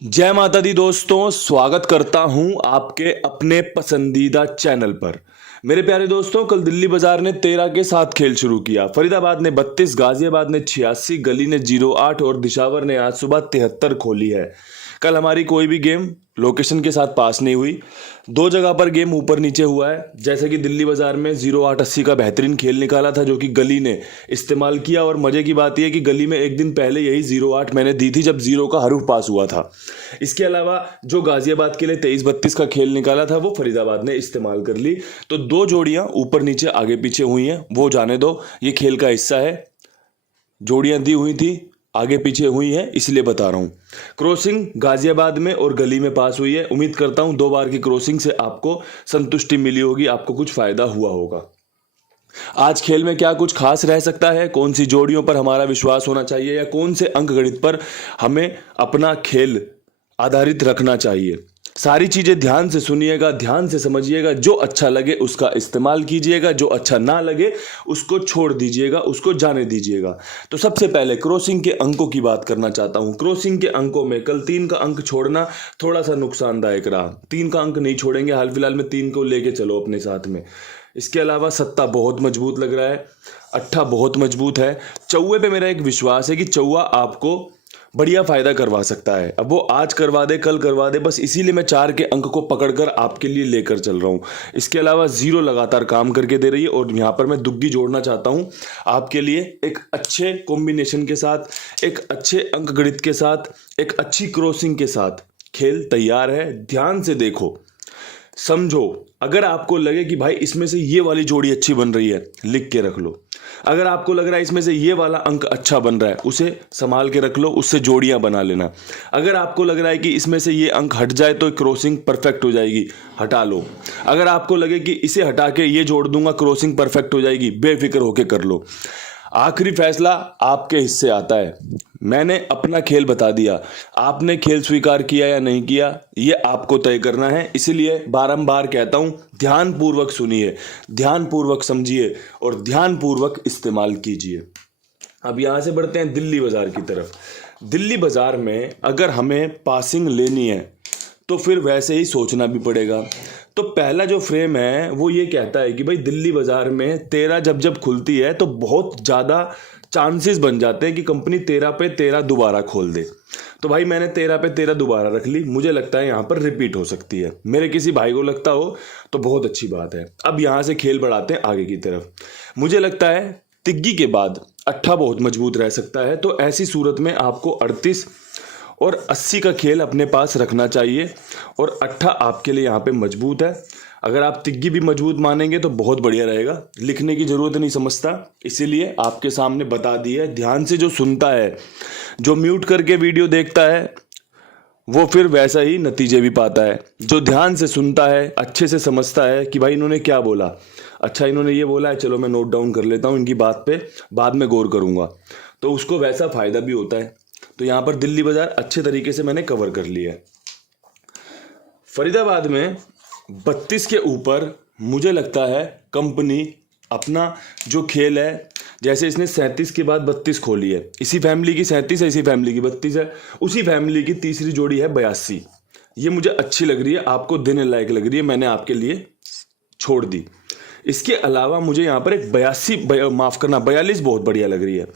जय माता दी दोस्तों, स्वागत करता हूं आपके अपने पसंदीदा चैनल पर। मेरे प्यारे दोस्तों, कल दिल्ली बाजार ने 13 के साथ खेल शुरू किया। फरीदाबाद ने 32, गाजियाबाद ने 86, गली ने 08 और दिशावर ने आज सुबह 73 खोली है। कल हमारी कोई भी गेम लोकेशन के साथ पास नहीं हुई। दो जगह पर गेम ऊपर नीचे हुआ है। जैसे कि दिल्ली बाजार में 0880 का बेहतरीन खेल निकाला था जो कि गली ने इस्तेमाल किया। और मजे की बात यह है कि गली में एक दिन पहले यही 08 मैंने दी थी जब 0 का हरूफ पास हुआ था। इसके अलावा जो गाजियाबाद के लिए 23-32 का खेल निकाला था वो फरीदाबाद ने इस्तेमाल कर ली। तो दो जोड़ियां ऊपर नीचे आगे पीछे हुई हैं, वो जाने दो, ये खेल का हिस्सा है। जोड़ियां दी हुई थी, आगे पीछे हुई है, इसलिए बता रहा हूं। क्रॉसिंग गाजियाबाद में और गली में पास हुई है। उम्मीद करता हूं 2 बार की क्रॉसिंग से आपको संतुष्टि मिली होगी, आपको कुछ फायदा हुआ होगा। आज खेल में क्या कुछ खास रह सकता है, कौन सी जोड़ियों पर हमारा विश्वास होना चाहिए या कौन से अंक गणित पर हमें अपना खेल आधारित रखना चाहिए, सारी चीजें ध्यान से सुनिएगा, ध्यान से समझिएगा। जो अच्छा लगे उसका इस्तेमाल कीजिएगा, जो अच्छा ना लगे उसको छोड़ दीजिएगा, उसको जाने दीजिएगा। तो सबसे पहले क्रॉसिंग के अंकों की बात करना चाहता हूं। क्रॉसिंग के अंकों में कल 3 का अंक छोड़ना थोड़ा सा नुकसानदायक रहा। 3 का अंक नहीं छोड़ेंगे, हाल फिलहाल में 3 को लेके चलो अपने साथ में। इसके अलावा सत्ता बहुत मजबूत लग रहा है, अट्ठा बहुत मजबूत है। चौवे पे मेरा एक विश्वास है कि चौवा आपको बढ़िया फायदा करवा सकता है। अब वो आज करवा दे, कल करवा दे, बस इसीलिए मैं 4 के अंक को पकड़कर आपके लिए लेकर चल रहा हूं। इसके अलावा 0 लगातार काम करके दे रही है और यहां पर मैं दुग्गी जोड़ना चाहता हूं आपके लिए। एक अच्छे कॉम्बिनेशन के साथ, एक अच्छे अंक गणित के साथ, एक अच्छी क्रॉसिंग के साथ खेल तैयार है। ध्यान से देखो, समझो। अगर आपको लगे कि भाई इसमें से ये वाली जोड़ी अच्छी बन रही है, लिख के रख लो। अगर आपको लग रहा है इसमें से ये वाला अंक अच्छा बन रहा है, उसे संभाल के रख लो, उससे जोड़ियां बना लेना। अगर आपको लग रहा है कि इसमें से ये अंक हट जाए तो क्रॉसिंग परफेक्ट हो जाएगी, हटा लो। अगर आपको लगे कि इसे हटा के ये जोड़ दूंगा, क्रॉसिंग परफेक्ट हो जाएगी, बेफिक्र होके कर लो। आखिरी फैसला आपके हिस्से आता है। मैंने अपना खेल बता दिया, आपने खेल स्वीकार किया या नहीं किया ये आपको तय करना है। इसीलिए बारंबार कहता हूं, ध्यानपूर्वक सुनिए, ध्यानपूर्वक समझिए और ध्यानपूर्वक इस्तेमाल कीजिए। अब यहां से बढ़ते हैं दिल्ली बाजार की तरफ। दिल्ली बाजार में अगर हमें पासिंग लेनी है तो फिर वैसे ही सोचना भी पड़ेगा। तो पहला जो फ्रेम है वो ये कहता है कि भाई दिल्ली बाजार में 13 जब जब खुलती है तो बहुत ज़्यादा चांसेस बन जाते हैं कि कंपनी 13 पे 13 दोबारा खोल दे। तो भाई मैंने 13 पे 13 दोबारा रख ली। मुझे लगता है यहाँ पर रिपीट हो सकती है। मेरे किसी भाई को लगता हो तो बहुत अच्छी बात है। अब यहाँ से खेल बढ़ाते हैं आगे की तरफ। मुझे लगता है तिग्गी के बाद अट्ठा बहुत मजबूत रह सकता है। तो ऐसी सूरत में आपको 38 और 80 का खेल अपने पास रखना चाहिए और अट्ठा आपके लिए यहाँ पे मजबूत है। अगर आप तिग्गी भी मजबूत मानेंगे तो बहुत बढ़िया रहेगा। लिखने की जरूरत नहीं समझता, इसीलिए आपके सामने बता दिया है। ध्यान से जो सुनता है, जो म्यूट करके वीडियो देखता है, वो फिर वैसा ही नतीजे भी पाता है। जो ध्यान से सुनता है, अच्छे से समझता है कि भाई इन्होंने क्या बोला, अच्छा इन्होंने ये बोला है, चलो मैं नोट डाउन कर लेता हूँ, इनकी बात पे बाद में गौर करूँगा, तो उसको वैसा फायदा भी होता है। तो यहाँ पर दिल्ली बाजार अच्छे तरीके से मैंने कवर कर लिया है। फरीदाबाद में 32 के ऊपर मुझे लगता है कंपनी अपना जो खेल है, जैसे इसने 37 के बाद 32 खोली है, इसी फैमिली की 37 है, इसी फैमिली की 32 है, उसी फैमिली की तीसरी जोड़ी है 82। ये मुझे अच्छी लग रही है, आपको देने लायक लग रही है, मैंने आपके लिए छोड़ दी। इसके अलावा मुझे यहाँ पर एक 42 बहुत बढ़िया लग रही है।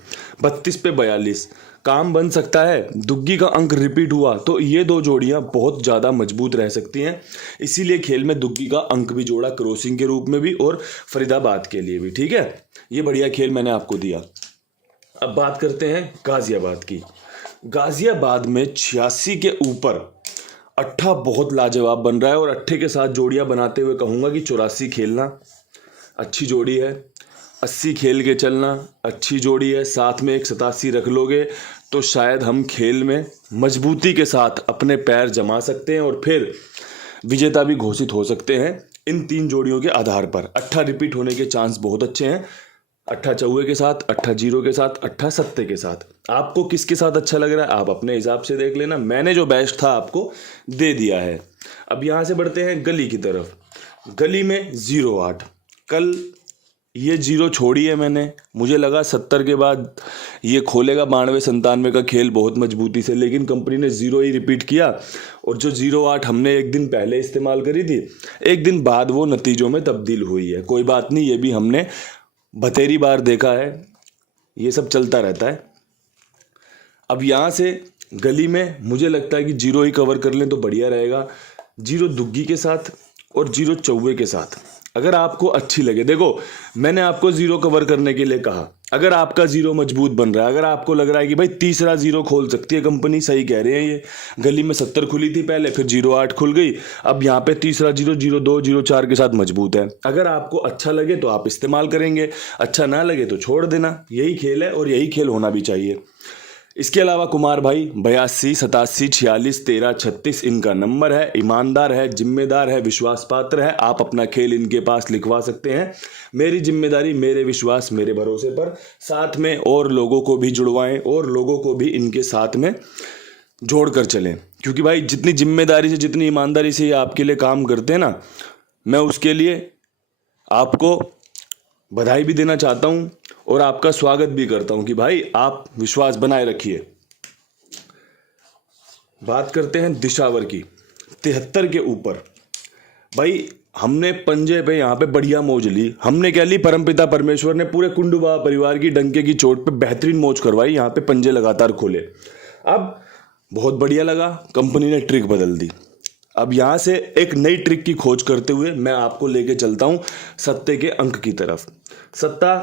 32 पे 42 काम बन सकता है। दुग्गी का अंक रिपीट हुआ तो ये दो जोड़ियां बहुत ज़्यादा मजबूत रह सकती हैं। इसीलिए खेल में दुग्गी का अंक भी जोड़ा, क्रॉसिंग के रूप में भी और फरीदाबाद के लिए भी। ठीक है, ये बढ़िया खेल मैंने आपको दिया। अब बात करते हैं गाजियाबाद की। गाजियाबाद में 86 के ऊपर अट्ठा बहुत लाजवाब बन रहा है और अट्ठे के साथ जोड़ियां बनाते हुए कहूँगा कि 84 खेलना अच्छी जोड़ी है। 80 खेल के चलना अच्छी जोड़ी है। साथ में एक 87 रख लोगे तो शायद हम खेल में मजबूती के साथ अपने पैर जमा सकते हैं और फिर विजेता भी घोषित हो सकते हैं। इन 3 जोड़ियों के आधार पर अट्ठा रिपीट होने के चांस बहुत अच्छे हैं। अट्ठा चौवे के साथ, अट्ठा जीरो के साथ, अट्ठा सत्ते के साथ। आपको किसके साथ अच्छा लग रहा है आप अपने हिसाब से देख लेना। मैंने जो बेस्ट था आपको दे दिया है। अब यहाँ से बढ़ते हैं गली की तरफ। गली में 08 कल ये जीरो छोड़ी है मैंने, मुझे लगा 70 के बाद ये खोलेगा 92-97 का खेल बहुत मजबूती से, लेकिन कंपनी ने जीरो ही रिपीट किया। और जो 08 हमने एक दिन पहले इस्तेमाल करी थी, एक दिन बाद वो नतीजों में तब्दील हुई है। कोई बात नहीं, ये भी हमने बतेरी बार देखा है, ये सब चलता रहता है। अब यहाँ से गली में मुझे लगता है कि जीरो ही कवर कर लें तो बढ़िया रहेगा। जीरो दुग्गी के साथ और जीरो चौवे के साथ अगर आपको अच्छी लगे, देखो मैंने आपको जीरो कवर करने के लिए कहा, अगर आपका जीरो मजबूत बन रहा है, अगर आपको लग रहा है कि भाई तीसरा जीरो खोल सकती है कंपनी, सही कह रहे हैं, ये गली में 70 खुली थी पहले, फिर 08 खुल गई, अब यहाँ पे तीसरा जीरो 02 04 के साथ मजबूत है। अगर आपको अच्छा लगे तो आप इस्तेमाल करेंगे, अच्छा ना लगे तो छोड़ देना। यही खेल है और यही खेल होना भी चाहिए। इसके अलावा कुमार भाई 82 87 46 13 36 इनका नंबर है। ईमानदार है, जिम्मेदार है, विश्वास पात्र है। आप अपना खेल इनके पास लिखवा सकते हैं। मेरी जिम्मेदारी, मेरे विश्वास, मेरे भरोसे पर साथ में और लोगों को भी जुड़वाएं और लोगों को भी इनके साथ में जोड़ कर चलें, क्योंकि भाई जितनी जिम्मेदारी से, जितनी ईमानदारी से ये आपके लिए काम करते हैं ना, मैं उसके लिए आपको बधाई भी देना चाहता हूं और आपका स्वागत भी करता हूं कि भाई आप विश्वास बनाए रखिए। बात करते हैं दिशावर की, 73 के ऊपर। भाई हमने पंजे पे यहाँ पे बढ़िया मौज ली। हमने क्या ली, परमपिता परमेश्वर ने पूरे कुंडुबा परिवार की डंके की चोट पे बेहतरीन मौज करवाई। यहाँ पे पंजे लगातार खोले। अब बहुत बढ़िया लगा, कंपनी ने ट्रिक बदल दी। अब यहाँ से एक नई ट्रिक की खोज करते हुए मैं आपको लेके चलता हूँ सत्ते के अंक की तरफ। सत्ता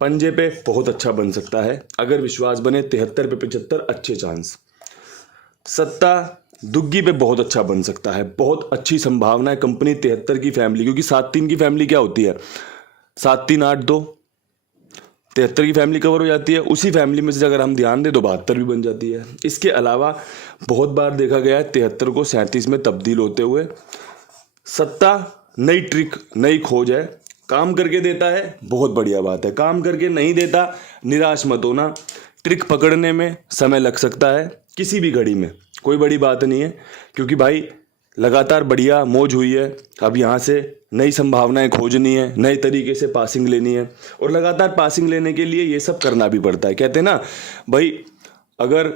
पंजे पे बहुत अच्छा बन सकता है अगर विश्वास बने। 73 पे 75 अच्छे चांस। सत्ता दुग्गी पे बहुत अच्छा बन सकता है, बहुत अच्छी संभावना है कंपनी 73 की फैमिली, क्योंकि 7-3 की फैमिली क्या होती है, 7-3-8-2, 73 की फैमिली कवर हो जाती है। उसी फैमिली में से अगर हम ध्यान दें तो 72 भी बन जाती है। इसके अलावा बहुत बार देखा गया है 73 को 37 में तब्दील होते हुए। सत्ता नई ट्रिक, नई खोज है, काम करके देता है, बहुत बढ़िया बात है। काम करके नहीं देता, निराश मत होना। ट्रिक पकड़ने में समय लग सकता है, किसी भी घड़ी में, कोई बड़ी बात नहीं है, क्योंकि भाई लगातार बढ़िया मौज हुई है। अब यहाँ से नई संभावनाएं खोजनी है, नए तरीके से पासिंग लेनी है, और लगातार पासिंग लेने के लिए ये सब करना भी पड़ता है। कहते हैं ना भाई, अगर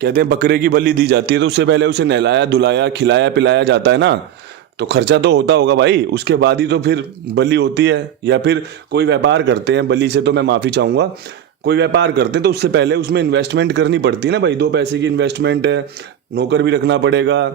कहते हैं बकरे की बलि दी जाती है तो उससे पहले उसे नहलाया धुलाया खिलाया पिलाया जाता है ना, तो खर्चा तो होता होगा भाई, उसके बाद ही तो फिर बलि होती है। या फिर कोई व्यापार करते हैं, बलि से तो मैं माफ़ी चाहूँगा, कोई व्यापार करते हैं तो उससे पहले उसमें इन्वेस्टमेंट करनी पड़ती है ना भाई। 2 पैसे की इन्वेस्टमेंट है, नौकर भी रखना पड़ेगा,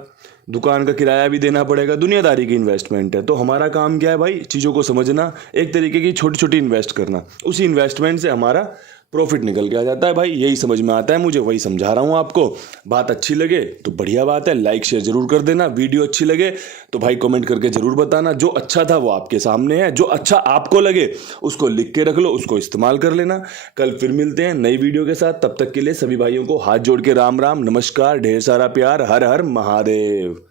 दुकान का किराया भी देना पड़ेगा, दुनियादारी की इन्वेस्टमेंट है। तो हमारा काम क्या है भाई, चीज़ों को समझना, एक तरीके की छोटी छोटी इन्वेस्ट करना, उसी इन्वेस्टमेंट से हमारा प्रॉफिट निकल के आ जाता है भाई। यही समझ में आता है मुझे, वही समझा रहा हूँ आपको। बात अच्छी लगे तो बढ़िया बात है, लाइक शेयर जरूर कर देना। वीडियो अच्छी लगे तो भाई कमेंट करके जरूर बताना। जो अच्छा था वो आपके सामने है, जो अच्छा आपको लगे उसको लिख के रख लो, उसको इस्तेमाल कर लेना। कल फिर मिलते हैं नई वीडियो के साथ, तब तक के लिए सभी भाइयों को हाथ जोड़ के राम राम, नमस्कार, ढेर सारा प्यार, हर हर महादेव।